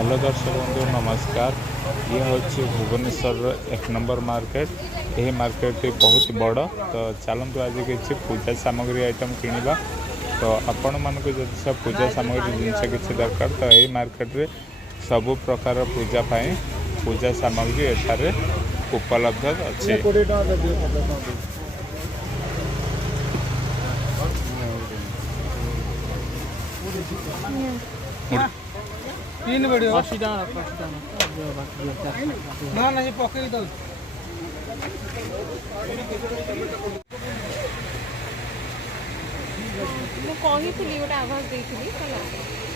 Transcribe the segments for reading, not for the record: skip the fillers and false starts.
Hello दर्शक बंधु नमस्कार। ये हूँ भुवनेश्वर 1 नंबर मार्केट। यही मार्केट बहुत बड़। तो चलतु आज किसी पूजा सामग्री आइटम किणवा। तो आपण मानक जब सब पूजा सामग्री जिनस किसी दरकार तो यही मार्केट रे सबु प्रकार पूजा सामग्री एठारे उपलब्ध अच्छे। तीन वीडियो ना नहीं पकई दो ମୁଁ କହିଥିଲି ଗୋଟେ ଆଭାସ ଦେଇଥିଲି ହେଲା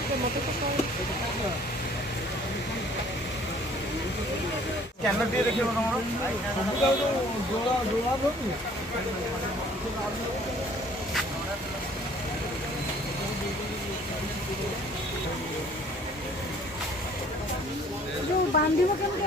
ଯେ ମୋତେ ତ स्कैनर दिए देखिए जो बांधिब केमती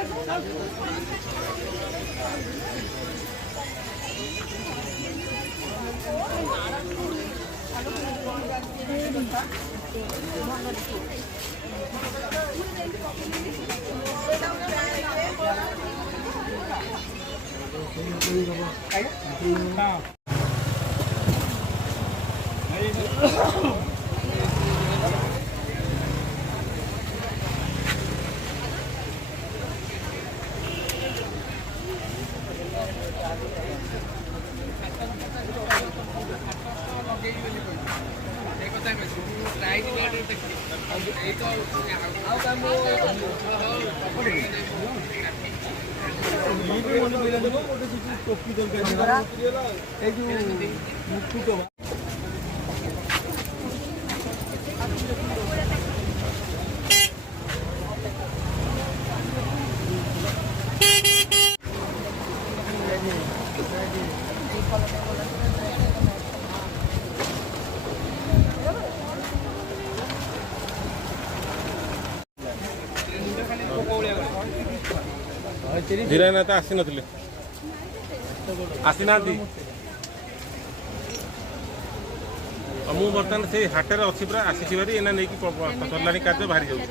धीरे ना आसी ना आसी ना मुझे बर्तमान से हाटर अच्छी पूरा आसी नहीं कि चलना कार्य बाहरी जाऊँ।